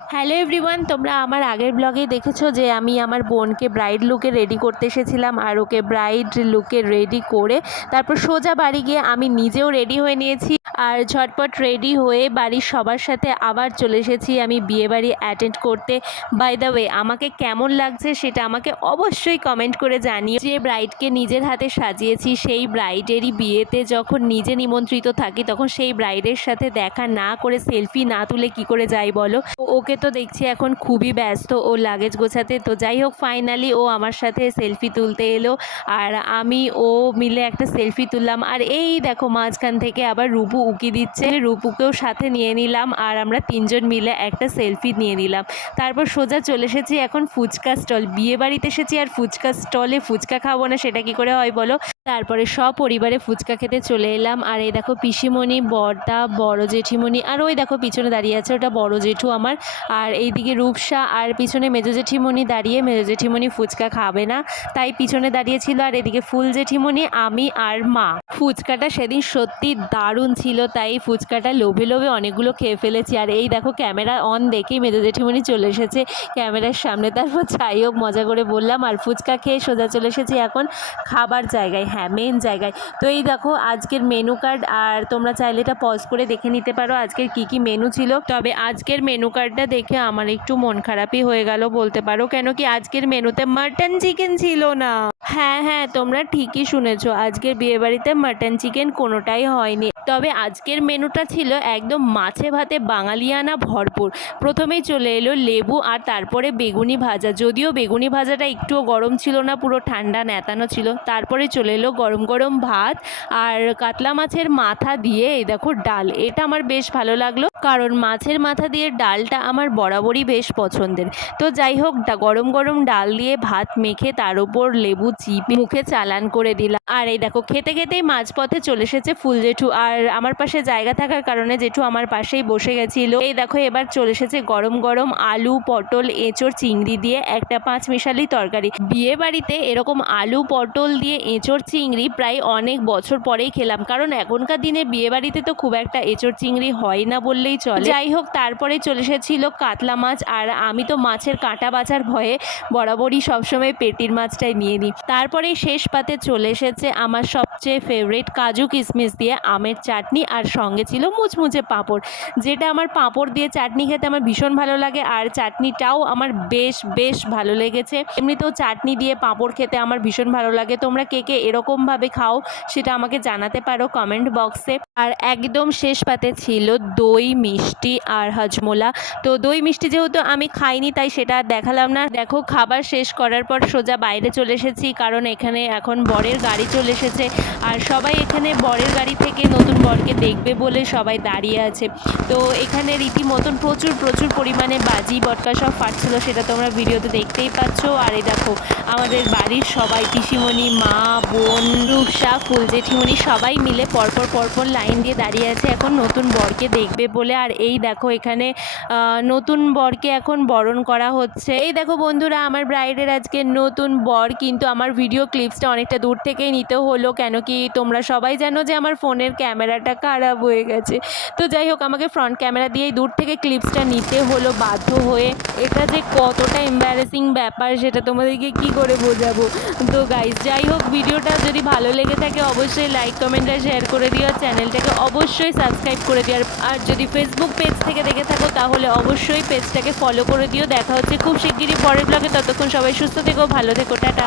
Hello everyone, তোমরা আমার আগের ব্লগে দেখেছো যে আমি আমার বোনকে ব্রাইড লুকে রেডি করতে এসেছিলাম, আর ওকে ব্রাইড লুকে রেডি করে তারপর সোজা বাড়ি গিয়ে আমি নিজেও রেডি হয়ে নিয়েছি। আর ঝটপট রেডি হয়ে বাড়ির সবার সাথে আবার চলে এসেছি আমি বিয়েবাড়ি অ্যাটেন্ড করতে। বাই দ্য ওয়ে, আমাকে কেমন লাগছে সেটা আমাকে অবশ্যই কমেন্ট করে জানিও। যে ব্রাইডকে নিজের হাতে সাজিয়েছি, সেই ব্রাইডেরই বিয়েতে যখন নিজে নিমন্ত্রিত থাকি তখন সেই ব্রাইডের সাথে দেখা না করে সেলফি না তুলে কি করে যাই বলো। ওকে তো দেখছি এখন খুবই ব্যস্ত ও লাগেজ গোছাতে। তো যাই হোক, ফাইনালি ও আমার সাথে সেলফি তুলতে এলো আর আমি ও মিলে একটা সেলফি তুললাম। আর এই দেখো, মাঝখান থেকে আবার রূপু উকি দিচ্ছে, রূপুকেও সাথে নিয়ে নিলাম আর আমরা তিনজন মিলে একটা সেলফি নিয়ে নিলাম। তারপর সোজা চলে এসেছি এখন ফুচকা স্টল। বিয়ে বাড়িতে এসেছি আর ফুচকা স্টলে ফুচকা খাবো না সেটা কি করে হয় বলো। তারপরে সপরিবারে ফুচকা খেতে চলে এলাম। আর এই দেখো পিসিমণি, বড়দা, বড় জেঠিমণি, আর ওই দেখো পিছনে দাঁড়িয়ে আছে ওটা বড় জেঠু আমার। আর এইদিকে রূপসা, আর পিছনে মেজো জেঠিমণি দাঁড়িয়ে। মেজো জেঠিমণি ফুচকা খাবে না তাই পিছনে দাঁড়িয়েছিল। আর এদিকে ফুল জেঠিমণি, আমি আর মা। ফুচকাটা সেদিন সত্যি দারুণ ছিল, তাই ফুচকাটা লোভে লোভে অনেকগুলো খেয়ে ফেলেছি। আর এই দেখো ক্যামেরা অন দেখেই মেজো জেঠিমণি চলে এসেছে ক্যামেরার সামনে। তারপর যাই হোক মজা করে বললাম আর ফুচকা খেয়ে সোজা চলে এসেছি এখন খাবার জায়গায়, হ্যাঁ মেন জায়গায়। তো এই দেখো আজকের মেনু কার্ড, আর তোমরা চাইলে এটা পজ করে দেখে নিতে পারো আজকের কি কি মেনু ছিল। তবে আজকের মেনু কার্ডটা দেখে আমার একটু মন খারাপই হয়ে গেল বলতে পারো, কেন কি আজকের মেনুতে মাটন চিকেন ছিল না। হ্যাঁ হ্যাঁ, তোমরা ঠিকই শুনেছো, আজকের বিয়েবাড়িতে মাটন চিকেন কোনোটাই হয়নি। তবে আজকের মেনুটা ছিল একদম মাছে ভাতে বাঙালিয়ানা ভরপুর। প্রথমেই চলে এলো লেবু আর তারপরে বেগুনি ভাজা, যদিও বেগুনি ভাজাটা একটুও গরম ছিল না, পুরো ঠান্ডা নেতানো ছিল। তারপরে চলে এলো গরম গরম ভাত আর কাতলা মাছের মাথা দিয়ে এই দেখো ডাল। এটা আমার বেশ ভালো লাগলো, কারণ মাছের মাথা দিয়ে ডালটা আমার বরাবরই বেশ পছন্দের। তো যাই হোক, গরম গরম ডাল দিয়ে ভাত মেখে তার উপর লেবু চিপে মুখে চালান করে দিলাম। আর এই দেখো খেতে খেতেই মাঝপথে চলে এসেছে ফুল জেঠু, আর আমার পাশে জায়গা থাকার কারণে জেঠু আমার পাশেই বসে গেছিল। এই দেখো এবার চলে এসেছে গরম গরম আলু, পটল, এঁচড়, চিংড়ি দিয়ে একটা পাঁচমিশালি তরকারি। বিয়ে বাড়িতে এরকম আলু পটল দিয়ে এঁচড় চিংড়ি প্রায় অনেক বছর পরেই খেলাম, কারণ এখনকার দিনে বিয়ে বাড়িতে তো খুব একটা এঁচড় চিংড়ি হয় না বললেই চলে। যাই হোক, তারপরে চলে এসেছিল কাতলা মাছ, আর আমি তো মাছের কাঁটা বাছার ভয়ে বরাবরই সবসময় পেটির মাছটাই নিয়ে নিই। তারপরে শেষ পাতে চলে এসেছে আমার সবচেয়ে ফেভারিট কাজু কিশমিশ দিয়ে আমের চাটনি, আর সঙ্গে ছিল মুচমুচে পাঁপড়। যেটা আমার পাঁপড় দিয়ে চাটনি খেতে আমার ভীষণ ভালো লাগে, আর চাটনিটাও আমার বেশ বেশ ভালো লেগেছে। এমনিতেও চাটনি দিয়ে পাঁপড় খেতে আমার ভীষণ ভালো লাগে। তোমরা কে কে এরকমভাবে খাও সেটা আমাকে জানাতে পারো কমেন্ট বক্সে। আর একদম শেষ পাতে ছিল দই, মিষ্টি আর হজমোলা। তো দই মিষ্টি যেহেতু আমি খাইনি তাই সেটা আর দেখালাম না। দেখো খাবার শেষ করার পর সোজা বাইরে চলে এসেছি, কারণ এখানে এখন বরের গাড়ি চলে এসেছে আর সবাই এখানে বরের গাড়ি থেকে নতুন বরকে দেখবে বলে সবাই দাঁড়িয়ে আছে। তো এখানে রীতিমতন প্রচুর প্রচুর পরিমাণে বাজি বটকা সব ফাটছিল, সেটা তোমরা ভিডিওতে দেখতেই পাচ্ছ। আর এই দেখো আমাদের বাড়ির সবাই, পিসিমণি, মা, বোন, রূপসা, ফুল জেঠিমণি সবাই মিলে পরপর পরপর লাইন দিয়ে দাঁড়িয়ে আছে এখন নতুন বরকে দেখবে বলে। আর এই দেখো এখানে নতুন বরকে এখন বরণ করা হচ্ছে। এই দেখো বন্ধুরা, আমার ব্রাইডের আজকে নতুন বর, কিন্তু আমার ভিডিও ক্লিপসটা অনেকটা দূর থেকেই নিতে হলো, কেন কি তোমরা সবাই জানো যে আমার ফোনের ক্যামেরাটা খারাপ হয়ে গেছে। তো যাই হোক, আমাকে ফ্রন্ট ক্যামেরা দিয়েই দূর থেকে ক্লিপসটা নিতে হলো বাধ্য হয়ে। এটা যে কতটা এম্বারেসিং ব্যাপার সেটা তোমাদেরকে কি করে বোঝাবো। তো গাইজ, যাই হোক, ভিডিওটা যদি ভালো লেগে থাকে অবশ্যই লাইক, কমেন্ট আর শেয়ার করে দিও, আর চ্যানেলটাকে অবশ্যই সাবস্ক্রাইব করে দিও। আর যদি ফেসবুক পেজ থেকে দেখে থাকো তাহলে অবশ্যই পেজটাকে ফলো করে দিও। দেখা হচ্ছে খুব শিগগিরই পরের ব্লগে, ততক্ষণ সবাই সুস্থ থেকো, ভালো থেকো, টাটা।